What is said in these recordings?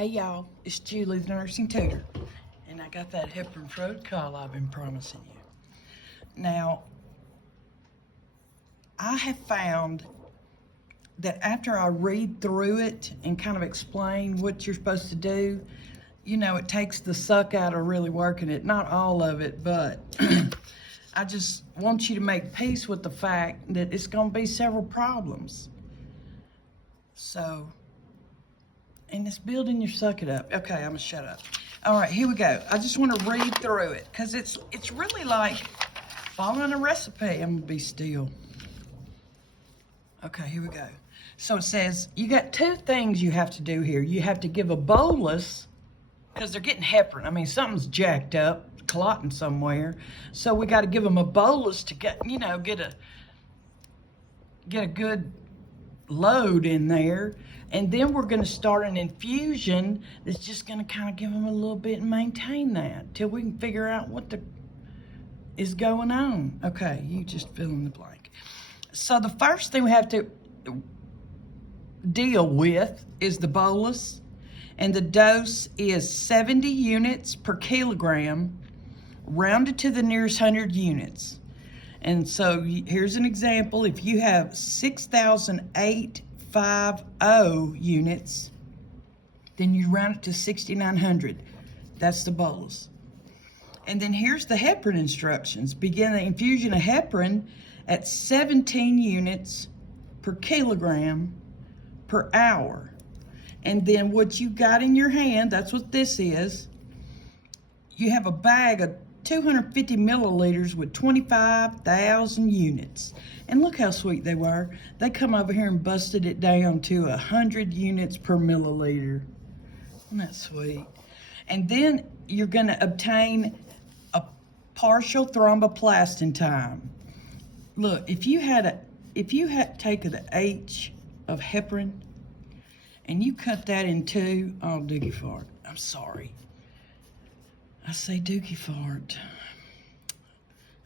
Hey y'all, it's Julie, the nursing tutor, and I got that Heparin Protocol I've been promising you. Now, I have found that after I read through it and kind of explain what you're supposed to do, you know, it takes the suck out of really working it. Not all of it, but I just want you to make peace with the fact that it's going to be several problems. So, and it's building your suck it up. Okay, I'm gonna shut up. All right, here we go. I just want to read through it because it's really like following a recipe. I'm gonna be still. Okay, here we go. So it says you got two things you have to do here. You have to give a bolus because they're getting heparin. I mean, something's jacked up, clotting somewhere. So we got to give them a bolus to get a good load in there. And then we're going to start an infusion that's just going to kind of give them a little bit and maintain that till we can figure out what is going on. Okay, you just fill in the blank. So the first thing we have to deal with is the bolus, and the dose is 70 units per kilogram, rounded to the nearest 100 units. And so here's an example. If you have 6,850 units, then you round it to 6,900. That's the bolus. And then here's the heparin instructions. Begin the infusion of heparin at 17 units per kilogram per hour. And then what you got in your hand, that's what this is. You have a bag of 250 milliliters with 25,000 units. And look how sweet they were. They come over here and busted it down to 100 units per milliliter. Isn't that sweet? And then you're going to obtain a partial thromboplastin time. Look, if you had taken the H of heparin and you cut that in two, oh, doogie fart. I'm sorry. I say doogie fart.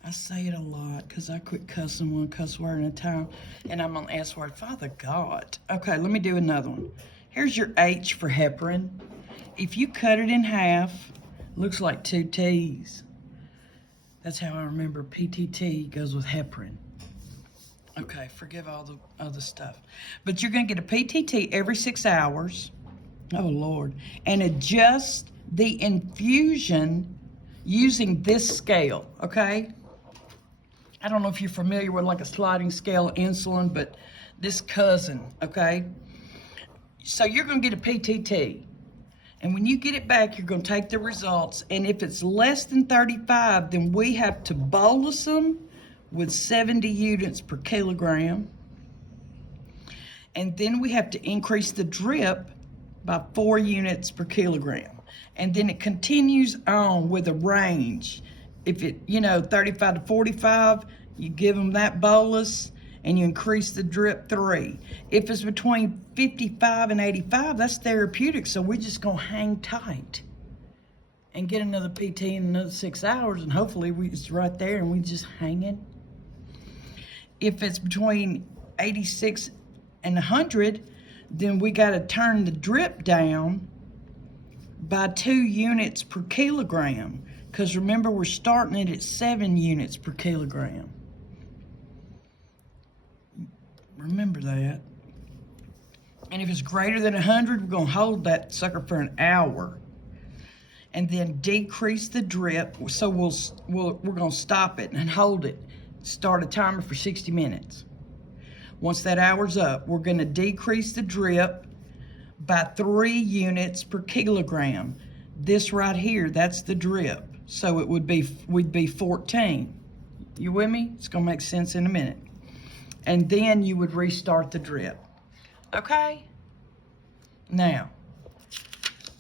I say it a lot because I quit cussing one cuss word at a time, and I'm on the S word. Father God. Okay, let me do another one. Here's your H for heparin. If you cut it in half, looks like two T's. That's how I remember PTT goes with heparin. Okay, forgive all the other stuff. But you're going to get a PTT every 6 hours. Oh, Lord. And adjust the infusion using this scale, okay? I don't know if you're familiar with like a sliding scale of insulin, but this cousin, okay? So you're going to get a PTT. And when you get it back, you're going to take the results. And if it's less than 35, then we have to bolus them with 70 units per kilogram. And then we have to increase the drip by 4 units per kilogram. And then it continues on with a range. If it, 35 to 45, you give them that bolus and you increase the drip 3. If it's between 55 and 85, that's therapeutic. So we're just going to hang tight and get another PT in another 6 hours. And hopefully it's right there and we just hanging. If it's between 86 and 100, then we got to turn the drip down by 2 units per kilogram. Because remember, we're starting it at 7 units per kilogram. Remember that. And if it's greater than 100, we're going to hold that sucker for an hour. And then decrease the drip. So we're going to stop it and hold it. Start a timer for 60 minutes. Once that hour's up, we're going to decrease the drip by 3 units per kilogram. This right here, that's the drip. So we'd be 14. You with me? It's gonna make sense in a minute. And then you would restart the drip. Okay? Now,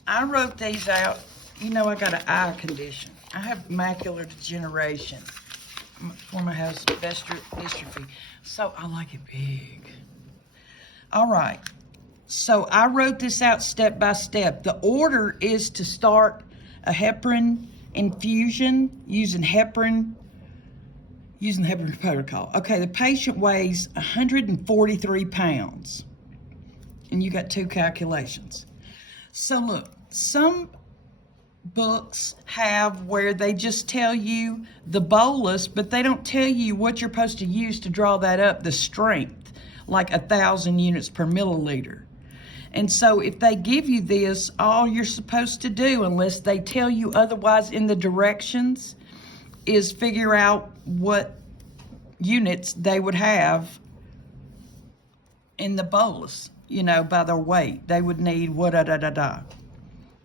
I wrote these out. You know I got an eye condition. I have macular degeneration. Former has dystrophy. So I like it big. All right. So I wrote this out step by step. The order is to start a heparin infusion using the Heparin Protocol. Okay, the patient weighs 143 pounds. And you got 2 calculations. So look, some books have where they just tell you the bolus, but they don't tell you what you're supposed to use to draw that up, the strength, like 1,000 units per milliliter. And so if they give you this, all you're supposed to do, unless they tell you otherwise in the directions, is figure out what units they would have in the bolus, you know, by their weight. They would need what.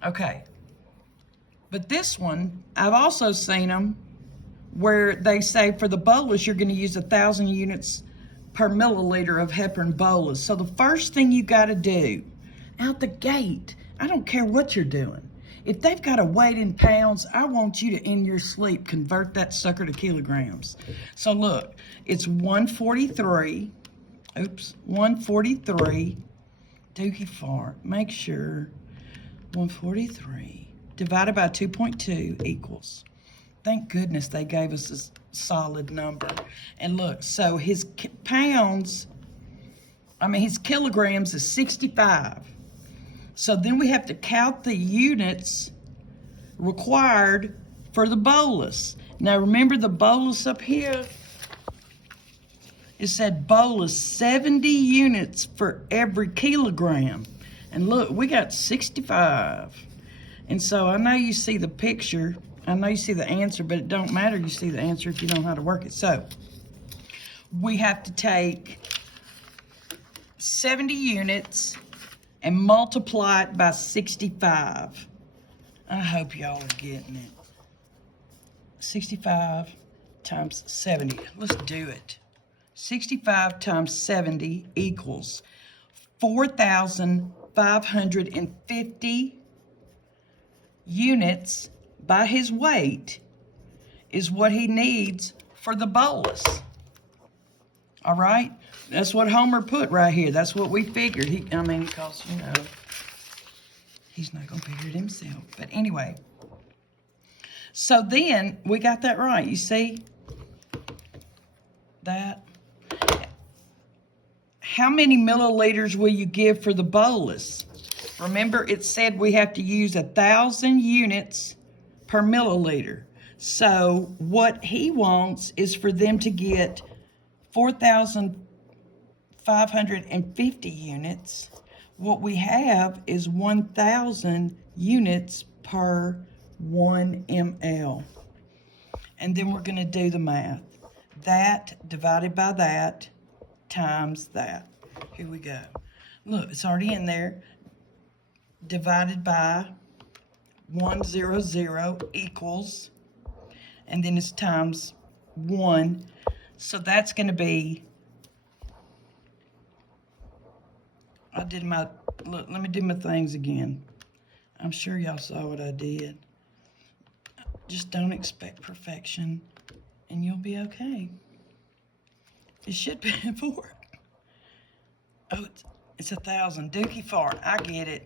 Okay. But this one, I've also seen them where they say for the bolus, you're going to use 1,000 units per milliliter of heparin bolus. So the first thing you got to do out the gate, I don't care what you're doing. If they've got a weight in pounds, I want you to, in your sleep, convert that sucker to kilograms. So look, it's 143. Oops, 143. Dookie fart. Make sure 143 divided by 2.2 equals. Thank goodness they gave us a solid number. And look, so his kilograms is 65. So then we have to count the units required for the bolus. Now remember the bolus up here? It said bolus 70 units for every kilogram. And look, we got 65. And so I know you see the picture. I know you see the answer, but it don't matter you see the answer if you know how to work it. So we have to take 70 units and multiply it by 65. I hope y'all are getting it. 65 times 70. Let's do it. 65 times 70 equals 4,550 units by his weight is what he needs for the bolus. All right? That's what Homer put right here. That's what we figured. Because, you know, he's not going to figure it himself. But anyway. So then, we got that right. You see? That. How many milliliters will you give for the bolus? Remember, it said we have to use 1,000 units per milliliter. So what he wants is for them to get 4,550 units. What we have is 1,000 units per 1 ml. And then we're going to do the math. That divided by that times that. Here we go. Look, it's already in there. Divided by 100 equals, and then it's times 1. So that's going to be, let me do my things again. I'm sure y'all saw what I did. Just don't expect perfection, and you'll be okay. It should be 4. Oh, it's 1,000. Dookie fart. I get it.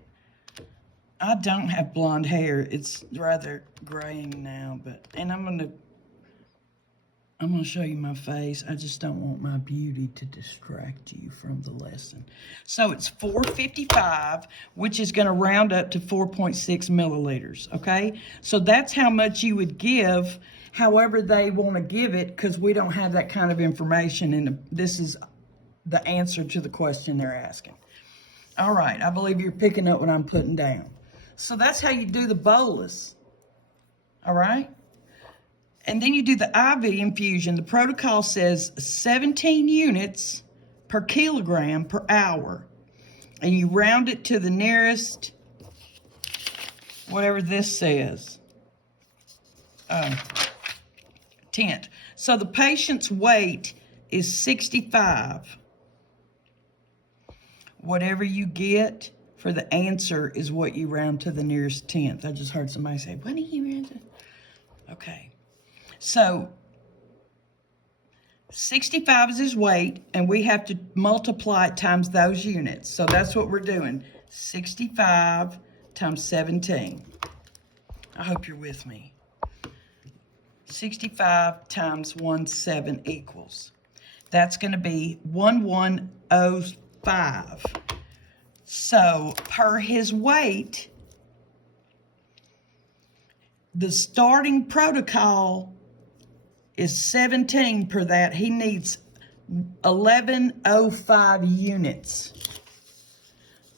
I don't have blonde hair. It's rather graying now, and I'm gonna show you my face. I just don't want my beauty to distract you from the lesson. So it's 455, which is gonna round up to 4.6 milliliters, okay? So that's how much you would give, however they wanna give it, because we don't have that kind of information, and this is the answer to the question they're asking. All right, I believe you're picking up what I'm putting down. So that's how you do the bolus, all right? And then you do the IV infusion. The protocol says 17 units per kilogram per hour. And you round it to the nearest, whatever this says, tenth. So the patient's weight is 65. Whatever you get for the answer is what you round to the nearest tenth. I just heard somebody say, what do you round to? Okay. So 65 is his weight, and we have to multiply it times those units. So that's what we're doing. 65 times 17. I hope you're with me. 65 times 17 equals. That's going to be 1105. So per his weight, the starting protocol is 17 per that. He needs 1105 units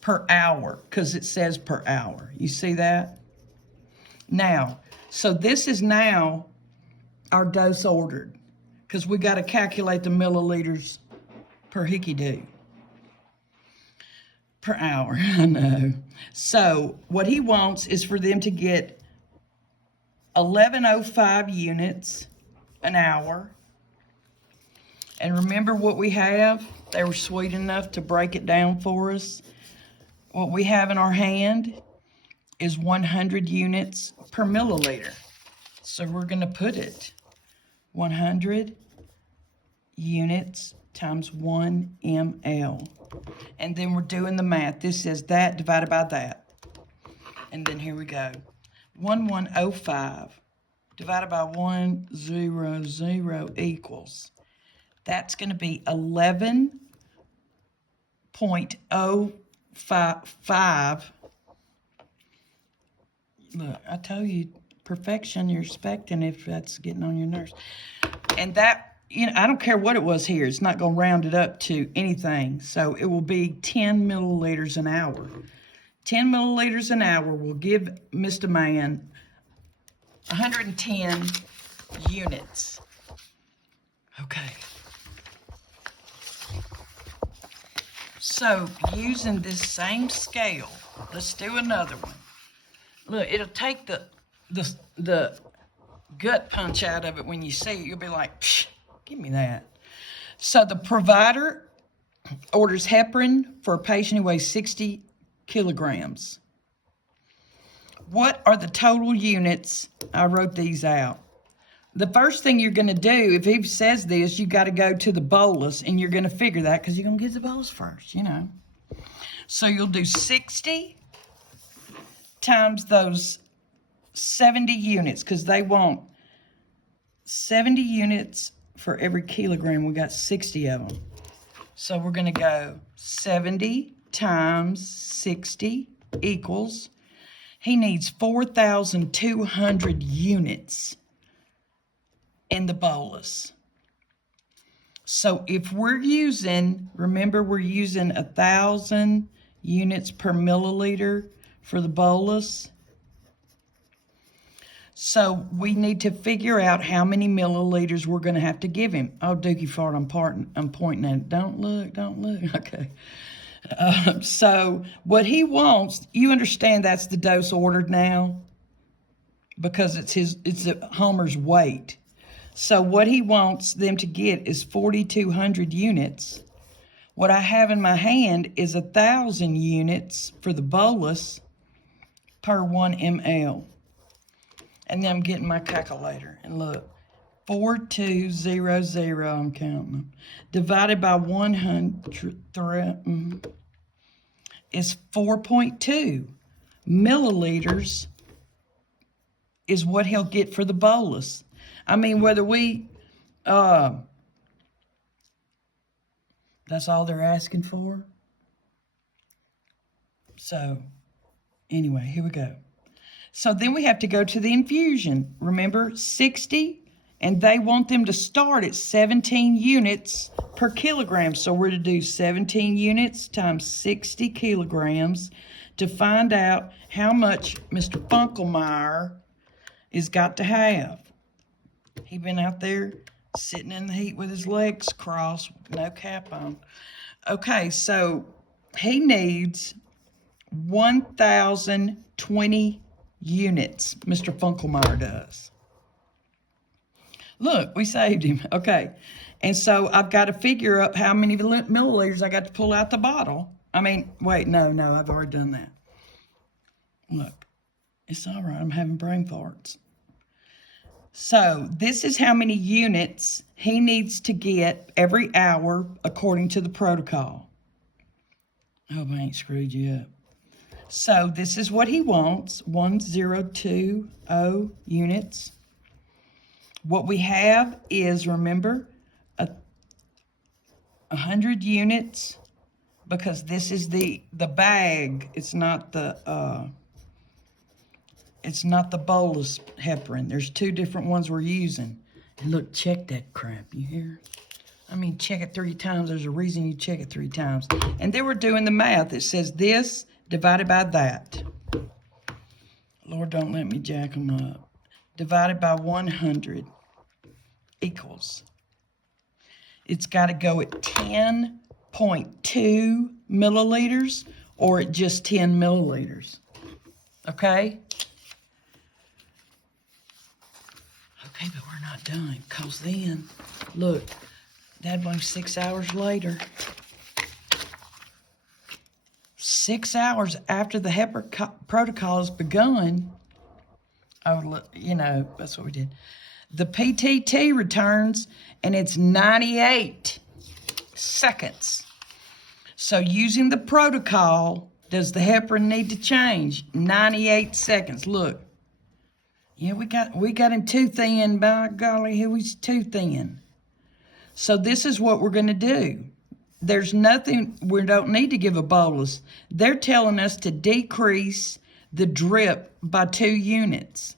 per hour because it says per hour. You see that? Now, so this is now our dose ordered because we got to calculate the milliliters per hickey-do. Per hour, I know. So what he wants is for them to get 1105 units an hour. And remember what we have? They were sweet enough to break it down for us. What we have in our hand is 100 units per milliliter. So we're going to put it 100 units times 1 ml. And then we're doing the math. This says that divided by that. And then here we go. 1105 divided by 100 equals. That's going to be 11.055. Look, I told you, perfection you're expecting if that's getting on your nerves. And that, you know, I don't care what it was here. It's not going to round it up to anything. So it will be 10 milliliters an hour. 10 milliliters an hour will give Mr. Man 110 units. Okay. So using this same scale, let's do another one. Look, it'll take the gut punch out of it when you see it. You'll be like, psh, give me that. So the provider orders heparin for a patient who weighs 60 kilograms. What are the total units? I wrote these out. The first thing you're going to do, if he says this, you got to go to the bolus, and you're going to figure that because you're going to get the bolus first, you know. So you'll do 60 times those 70 units because they want 70 units for every kilogram. We got 60 of them. So we're going to go 70 times 60 equals, he needs 4,200 units in the bolus. So if we're using, remember we're using 1,000 units per milliliter for the bolus. So we need to figure out how many milliliters we're going to have to give him. Oh, Dookie Fart, I'm pointing at it. Don't look. Okay. So what he wants, you understand that's the dose ordered now? Because it's Homer's weight. So what he wants them to get is 4,200 units. What I have in my hand is 1,000 units for the bolus per 1 ml. And then I'm getting my calculator. And look, 4,200, I'm counting them, divided by 100 is 4.2 milliliters is what he'll get for the bolus. I mean, whether we, that's all they're asking for. So, anyway, here we go. So then we have to go to the infusion. Remember, 60, and they want them to start at 17 units per kilogram. So we're to do 17 units times 60 kilograms to find out how much Mr. Funkelmeyer is got to have. He been out there sitting in the heat with his legs crossed, no cap on. Okay, so he needs 1,020 units, Mr. Funkelmeyer does. Look, we saved him. Okay, and so I've got to figure up how many milliliters I got to pull out the bottle. I mean, wait, no, I've already done that. Look, it's all right. I'm having brain farts. So this is how many units he needs to get every hour according to the protocol. I hope I ain't screwed you up. So this is what he wants, 1020 units. What we have is, remember, 100 units, because this is the bag. It's not the It's not the bolus heparin. There's 2 different ones we're using. And look, check that crap, you hear? I mean, check it 3 times. There's a reason you check it 3 times. And then we're doing the math. It says this divided by that. Lord, don't let me jack them up. Divided by 100 equals. It's got to go at 10.2 milliliters or at just 10 milliliters. Okay? Okay, but we're not done. Because then, look, that was 6 hours later. 6 hours after the Heparin Protocol has begun, oh, you know, that's what we did. The PTT returns, and it's 98 seconds. So using the protocol, does the heparin need to change? 98 seconds. Look. Yeah, we got him too thin. By golly, he was too thin. So this is what we're going to do. There's nothing, we don't need to give a bolus. They're telling us to decrease the drip by 2 units.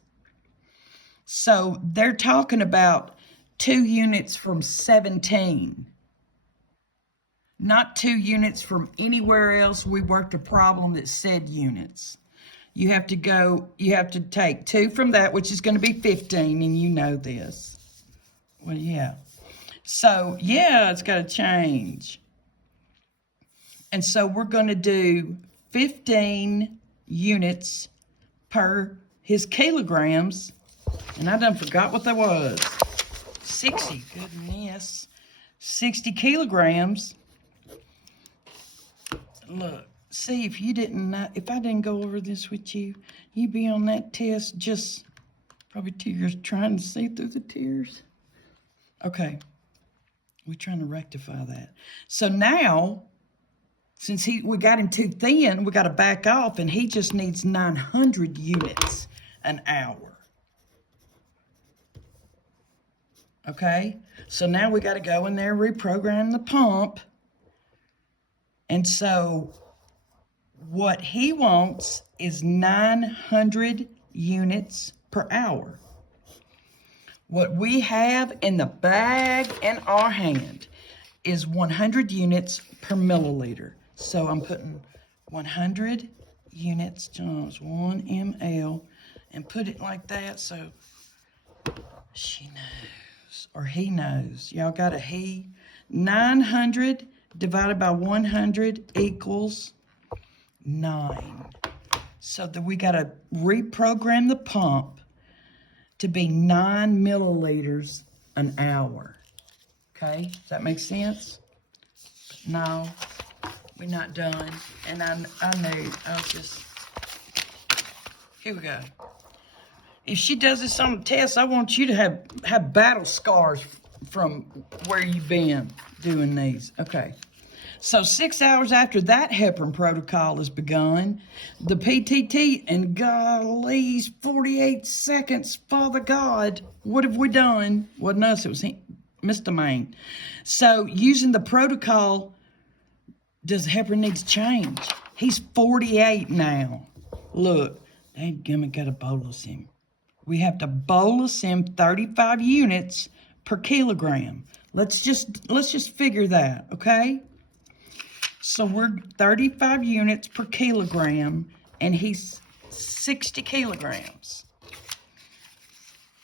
So they're talking about 2 units from 17. Not 2 units from anywhere else. We worked a problem that said units. You have to take 2 from that, which is going to be 15, and you know this. Well, yeah. So, yeah, it's got to change. And so we're going to do 15 units per his kilograms. And I done forgot what that was. 60, goodness. 60 kilograms. Look. See, if I didn't go over this with you, you'd be on that test just probably tears, trying to see through the tears. Okay, we're trying to rectify that. So now, since we got him too thin, we got to back off, and he just needs 900 units an hour. Okay, so now we got to go in there and reprogram the pump. And so what he wants is 900 units per hour. What we have in the bag in our hand is 100 units per milliliter. So I'm putting 100 units times 1 ml and put it like that so she knows, or he knows. Y'all got a he? 900 divided by 100 equals 9. So that we got to reprogram the pump to be 9 milliliters an hour. Okay, does that make sense? No, we're not done. And I knew, here we go. If she does this on the test, I want you to have battle scars from where you've been doing these. Okay. So 6 hours after that Heparin Protocol has begun, the PTT, and golly, 48 seconds, Father God, what have we done? Wasn't us, it was Mr. Main. So using the protocol, does the heparin need to change? He's 48 now. Look, they got to bolus him. We have to bolus him 35 units per kilogram. Let's just figure that, okay? So we're 35 units per kilogram, and he's 60 kilograms.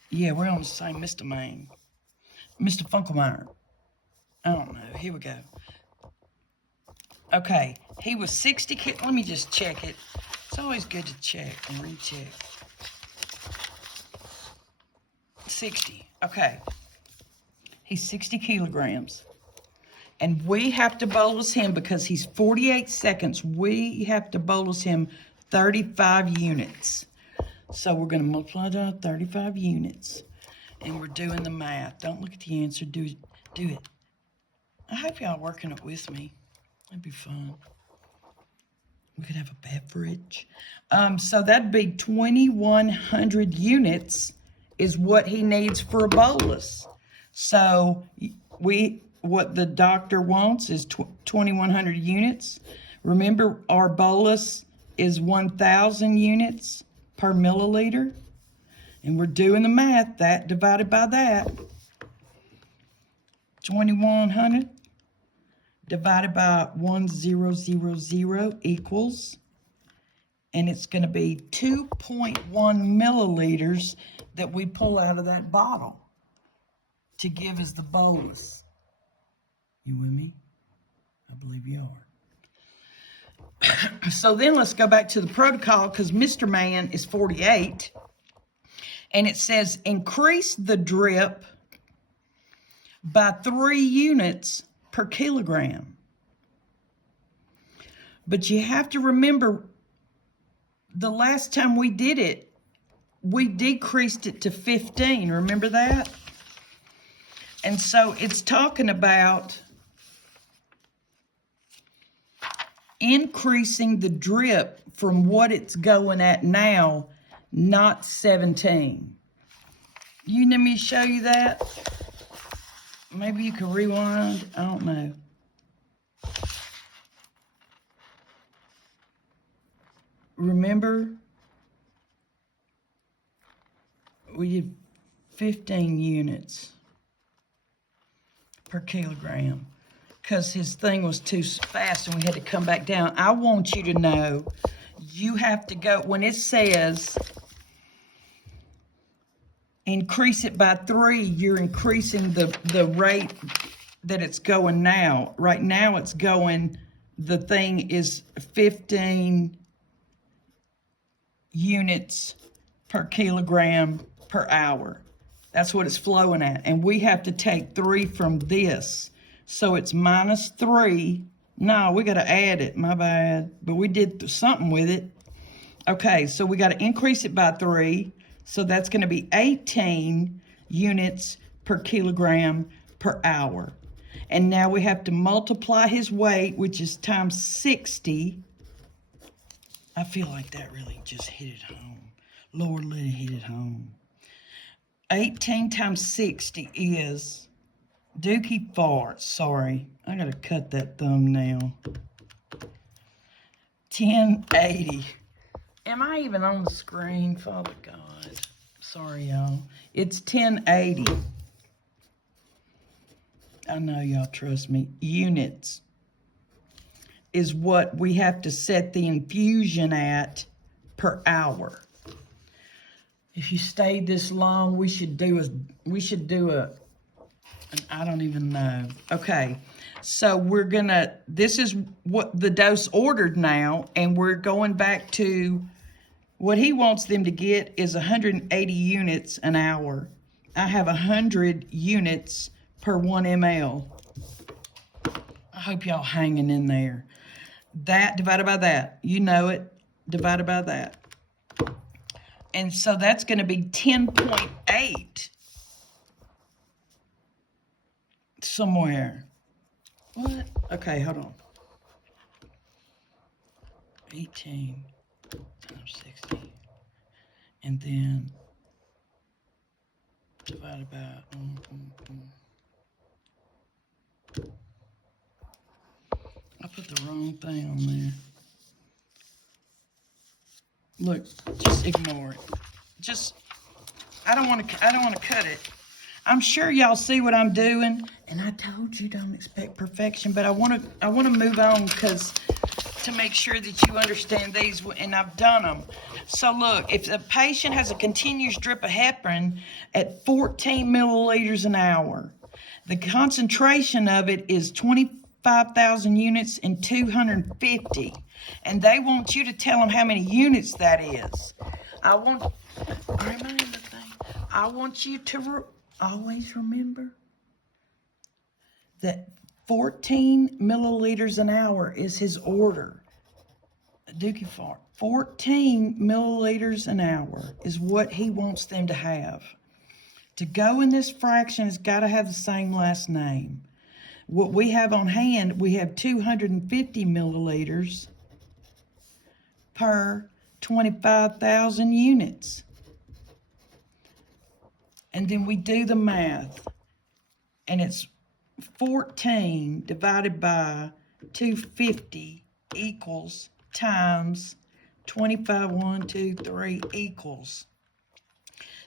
Yeah, we're on the same Mr. Main. Mr. Funkelmeyer. I don't know. Here we go. Okay, he was 60. Let me just check it. It's always good to check and recheck. 60. Okay. He's 60 kilograms. And we have to bolus him because he's 48 seconds. We have to bolus him 35 units. So we're going to multiply that 35 units. And we're doing the math. Don't look at the answer. Do it. I hope y'all working it with me. That'd be fun. We could have a beverage. So that'd be 2,100 units is what he needs for a bolus. So what the doctor wants is 2,100 units. Remember, our bolus is 1,000 units per milliliter. And we're doing the math, that divided by that. 2100 divided by 1000 equals, and it's going to be 2.1 milliliters that we pull out of that bottle to give as the bolus. You with me? I believe you are. So then let's go back to the protocol, because Mr. Man is 48. And it says increase the drip by 3 units per kilogram. But you have to remember, the last time we did it, we decreased it to 15. Remember that? And so it's talking about increasing the drip from what it's going at now, not 17. You need me to show you that? Maybe you can rewind. I don't know. Remember, we did 15 units per kilogram because his thing was too fast and we had to come back down. I want you to know, you have to go, when it says increase it by 3, you're increasing the rate that it's going now. Right now it's going, the thing is 15 units per kilogram per hour. That's what it's flowing at. And we have to take 3 from this. So it's minus 3. No, we got to add it. My bad. But we did something with it. Okay, so we got to increase it by 3. So that's going to be 18 units per kilogram per hour. And now we have to multiply his weight, which is times 60. I feel like that really just hit it home. Lord, let it hit it home. 18 times 60 is, Dookie farts, sorry. I got to cut that thumbnail. 1080. Am I even on the screen? Father God. Sorry, y'all. It's 1080. I know y'all trust me. Units is what we have to set the infusion at per hour. If you stayed this long, we should do I don't even know. Okay, so we're gonna, this is what the dose ordered now, and we're going back to what he wants them to get is 180 units an hour. I have 100 units per 1 ml. I hope y'all hanging in there. That divided by that, you know it, divided by that. And so that's going to be 10.8 somewhere. What? Okay, hold on. 18 times 60. And then divided by... I put the wrong thing on there. Look, just ignore it. Just, I don't want to cut it. I'm sure y'all see what I'm doing, and I told you don't expect perfection, but I want to move on because to make sure that you understand these, and I've done them. So look, if the patient has a continuous drip of heparin at 14 milliliters an hour, the concentration of it is 25,000 units and 250. And they want you to tell them how many units that is. I want you to always remember that 14 milliliters an hour is his order. Dookie fart. 14 milliliters an hour is what he wants them to have. To go in this fraction, it's got to have the same last name. What we have on hand, we have 250 milliliters per 25,000 units. And then we do the math, and it's 14 divided by 250 equals times 25, 1, 2, 3 equals.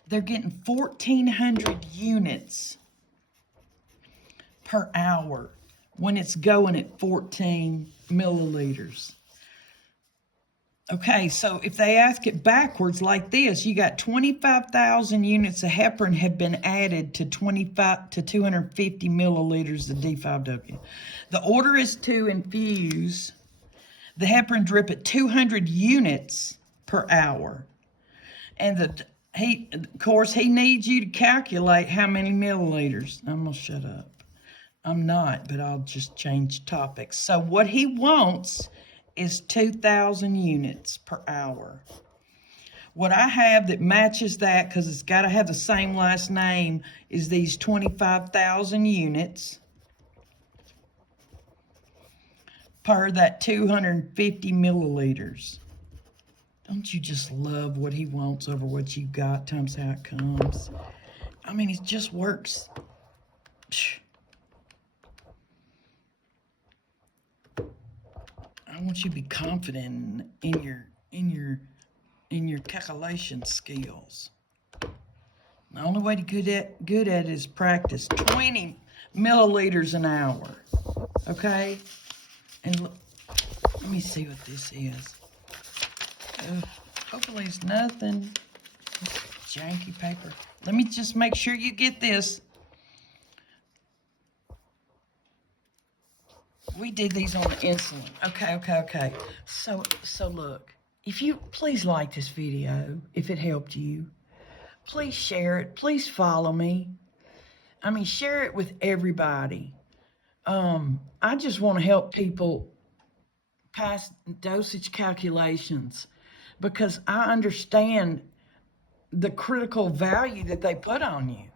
They're getting 1,400 units per hour when it's going at 14 milliliters. Okay, so if they ask it backwards like this, you got 25,000 units of heparin have been added to 250 milliliters of D5W. The order is to infuse the heparin drip at 200 units per hour. And of course, he needs you to calculate how many milliliters. I'm going to shut up. I'm not, but I'll just change topics. So what he wants is 2,000 units per hour. What I have that matches that, because it's got to have the same last name, is these 25,000 units per that 250 milliliters. Don't you just love what he wants over what you got times how it comes? I mean, it just works. I want you to be confident in your calculation skills. The only way to get good at it is practice. 20 milliliters an hour. Okay? And look, let me see what this is. Hopefully it's nothing. It's janky paper. Let me just make sure you get this. We did these on the insulin. Okay. So look, if you please like this video, if it helped you, please share it. Please follow me. I mean, share it with everybody. I just want to help people pass dosage calculations because I understand the critical value that they put on you,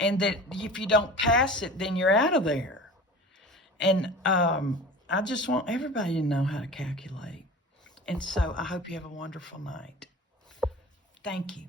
and that if you don't pass it, then you're out of there. And I just want everybody to know how to calculate. And so I hope you have a wonderful night. Thank you.